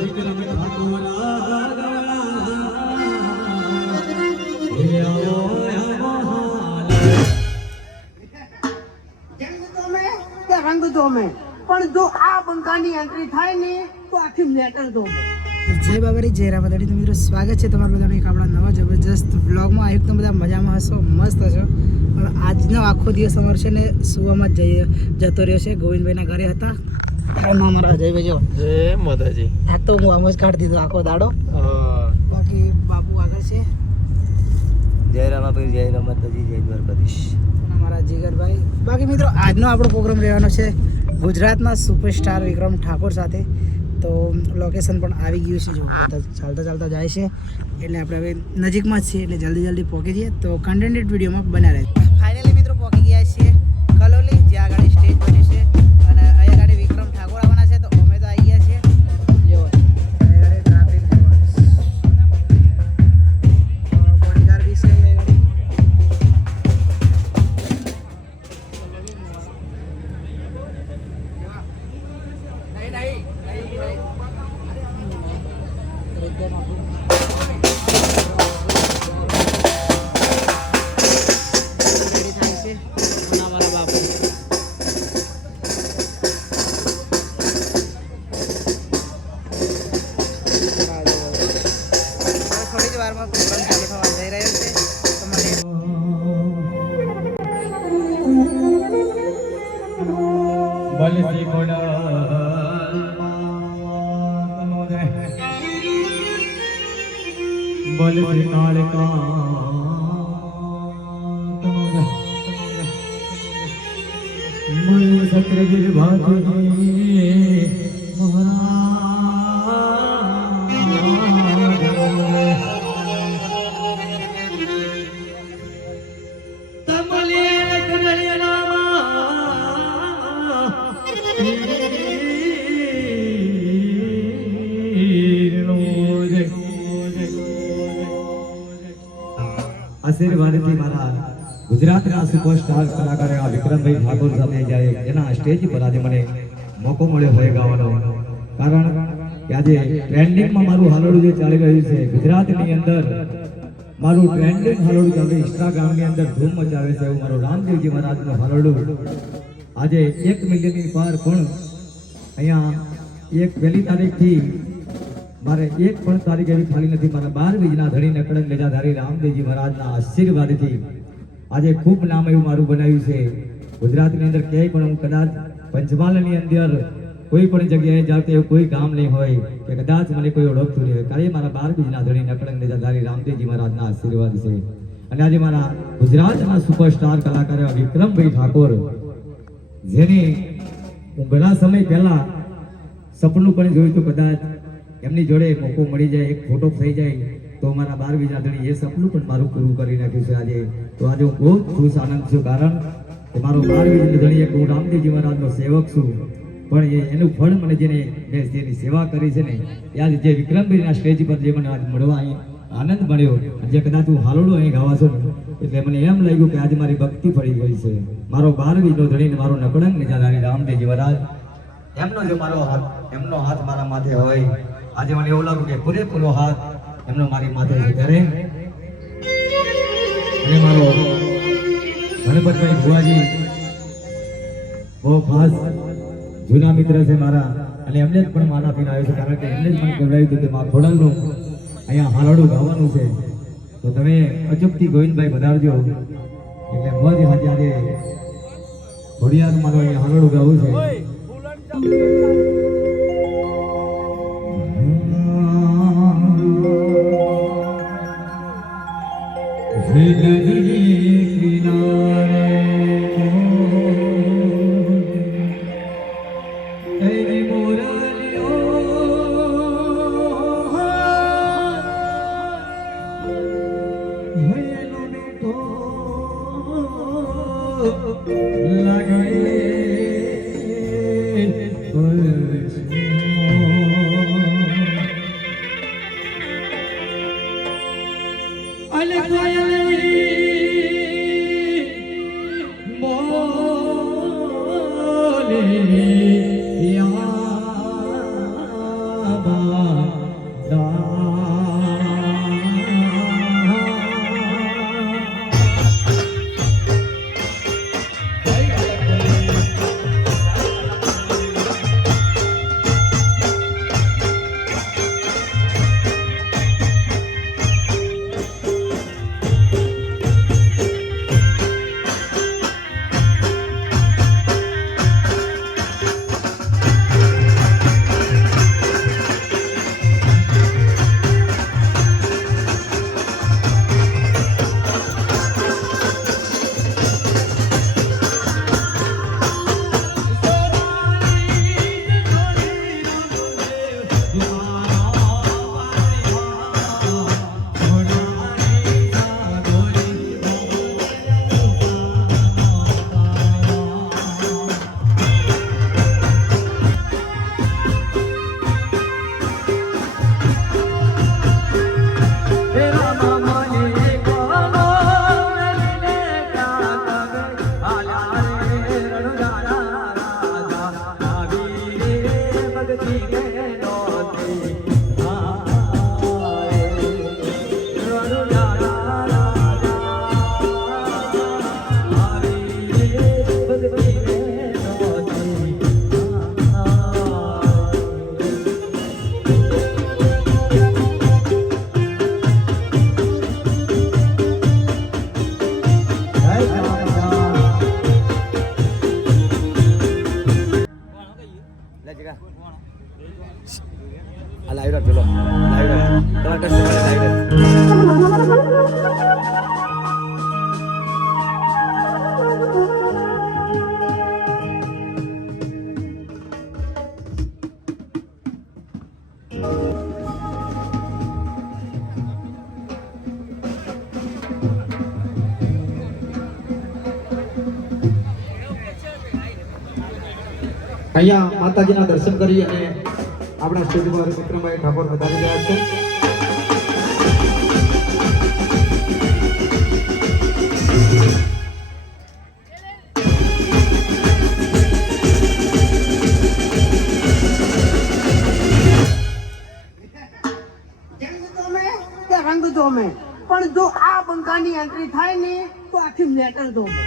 રંગ દોમે પણ જો આ બંકાની એન્ટ્રી થાય ને તો આખી મેટર દોમે. જય બાબારી જય રામાદાડી. તો મિત્રો સ્વાગત છે તમારા બધાનું એક આપણા નવા જબરજસ્ત વ્લોગમાં. એક તો બધા મજામાં હશો, મસ્ત હશો. પણ આજનો આખો દિવસ અમારો છે ને સુવામાં જતો રહ્યો છે. ગોવિંદભાઈના ઘરે હતા. મારા અજયભાઈ જો જય માતાજી. આ તો હું આમ જ કાઢી દીધો આખો દાડો. બાકી બાપુ આગળ છે. જય રામાભાઈ, જય રામાતાજી, જય દ્વારકાધીશ. અમારા જીગરભાઈ. બાકી મિત્રો આજનો આપણો પ્રોગ્રામ રહેવાનો છે ગુજરાતના સુપરસ્ટાર વિક્રમ ઠાકોર સાથે. તો લોકેશન પણ આવી ગયું છે, જો બધા ચાલતા ચાલતા જાય છે એટલે આપણે હવે નજીકમાં જ છીએ એટલે જલ્દી પહોંચી જઈએ. તો કન્ટેન્ટેડ વિડીયોમાં બના રહે. ફાઇનલી મિત્રો પહોંચી ગયા છીએ કલોલી, જ્યાં આગળ સ્ટેજ બની છે અને અહીંયા આગળ વિક્રમ ઠાકોર આવવાના છે. તો અમે તો આવી ગયા છીએ. જો ટ્રાફિક બોડીગાર્ડ બી છે. આશીર્વાદથી મારા ગુજરાતના સુપરસ્ટાર કલાકાર એવા વિક્રમભાઈ ઠાકોર સાથે જ્યારે એના સ્ટેજ પર આજે મને મોકો મળ્યો હોય ગાવાનો, કારણ કે આજે ટ્રેન્ડિંગમાં મારું હાલોડું જે ચાલી રહ્યું છે ગુજરાતની અંદર, મારું ટ્રેન્ડિંગ હાલોડું ચાલે, ઇન્સ્ટાગ્રામની અંદર ધૂમ મચાવે છે એવું મારું રામદેવજી મહારાજનું હાલોડું આજે 1 મિલિયનની પાર. પણ અહીંયા એક પહેલી તારીખથી મારે એક પણ તારીખ એવી ખાલી નથી. મારા 12 બીજના ધણી નકળંગ લેજાધારી રામદેવજી મહારાજના આશીર્વાદથી આજે ખૂબ નામ એવું મારું બનાવ્યું છે ગુજરાતની અંદર. ક્યાંય પણ હું કદાચ પંચમહાલની અંદર કોઈ પણ જગ્યાએ જાઉં તો એવું કોઈ ગામ નહીં હોય કે કદાચ મને કોઈ ઓળખતું નહીં હોય, કારણ મારા 12 બીજના ધણી નકળંગ લેજાધારી રામદેવજી મહારાજના આશીર્વાદ છે. અને આજે મારા ગુજરાતના સુપરસ્ટાર કલાકાર એવા વિક્રમભાઈ ઠાકોર, જેની હું ઘણા સમય પહેલા સપનું પણ જોયું હતું કદાચ એમની જોડે મોકો મળી જાય, એક ફોટો થઈ જાય તો મારા 12 બીજા ધણી, એ સપનું પણ મારું પૂરું કરી નાખ્યું છે આજે. તો આજે હું બહુ ખુશ આનંદ છું, કારણ કે મારો 12 બીજા ધણી એક હું રામદેવજી મહારાજનો સેવક છું. પણ એનું ફળ મને જેની સેવા કરી છે ને, યાદ જે વિક્રમભાઈના સ્ટેજ પર જે મને આજ મળવા અહીં આનંદ મળ્યો, જે કદાચ હું હાલોડું અહીં ગાવા છું એટલે મને એમ લાગ્યું કે આજે મારી ભક્તિ પડી ગઈ છે. મારો 12 બીજનો ધણી, મારો નકળંગ નિજાધારી રામદેવજી મહારાજ, એમનો જો મારો હાથ, એમનો હાથ મારા માથે હોય, આજે મને એવું લાગ્યું કે પૂરેપૂરો હાથ એમનો મારી માથે છે. ત્યારે અને મારો ગણપતભાઈ ભુવાજી બહુ ખાસ જૂના મિત્ર છે મારા, અને એમને જ પણ માન આપીને આવ્યો છે, કારણ કે એમને જ મને કહેવાયું હતું કે મારા ખોડલનું અહીંયા હાલોડું ગાવાનું છે, તો તમે અચૂકથી ગોવિંદભાઈ વધારજો. એટલે મોજ આજે ઘોડિયાર મારો અહીંયા હાલોડું ગાવું છે. લાગે અહીંયા માતાજીના દર્શન કરી અને આપણા સ્ટેજ પર વિક્રમભાઈ ઠાકોર વધારી રહ્યા છે. રંગ જોમે પણ જો આ બંકાની એન્ટ્રી થાય ને તો આખી મેટર જોમે.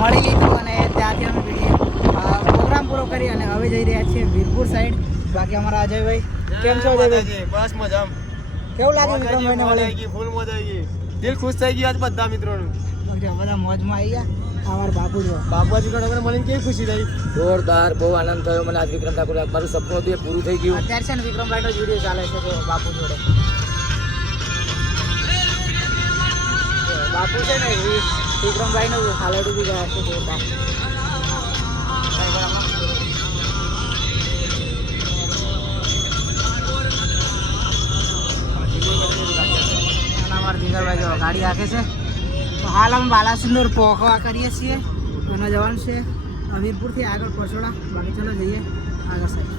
મળી લીધું અને ત્યાંથી અમે પ્રોગ્રામ પૂરો કરી અને હવે જઈ રહ્યા છીએ વીરપુર સાઈડ. બાકી અમારા અજયભાઈ કેમ છો અજયભાઈ? બસ મજામ. કેવું લાગે વિક્રમભાઈને મળી? ફૂલ મજા આવી ગઈ. દિલ ખુશ થઈ ગયું આજ બધા મિત્રોનું. બધા મોજમાં આવી ગયા. અમારા બાપુ જો બાપુજી જોડે મળીને કેવી ખુશી થઈ. જોરદાર, બહુ આનંદ થયો મને. આજ વિક્રમ ઠાકોર મારું સપનું હતું એ પૂરું થઈ ગયું. અત્યારે છે ને વિક્રમભાઈનો જ વિડીયો ચાલે છે તો બાપુ જોડે. બાપુ છે ને વિક્રમભાઈનો હાલડું બી ગયા છે જોરદાર. અમારા જીગરભાઈ જો ગાડી રાખે છે. તો હાલ અમે બાલાસિનોર પહોંચવા કરીએ છીએ. એનો જવાનું છે વીરપુરથી આગળ પહોંચોડા. બાકી ચલો જઈએ આગળ સાઈડ.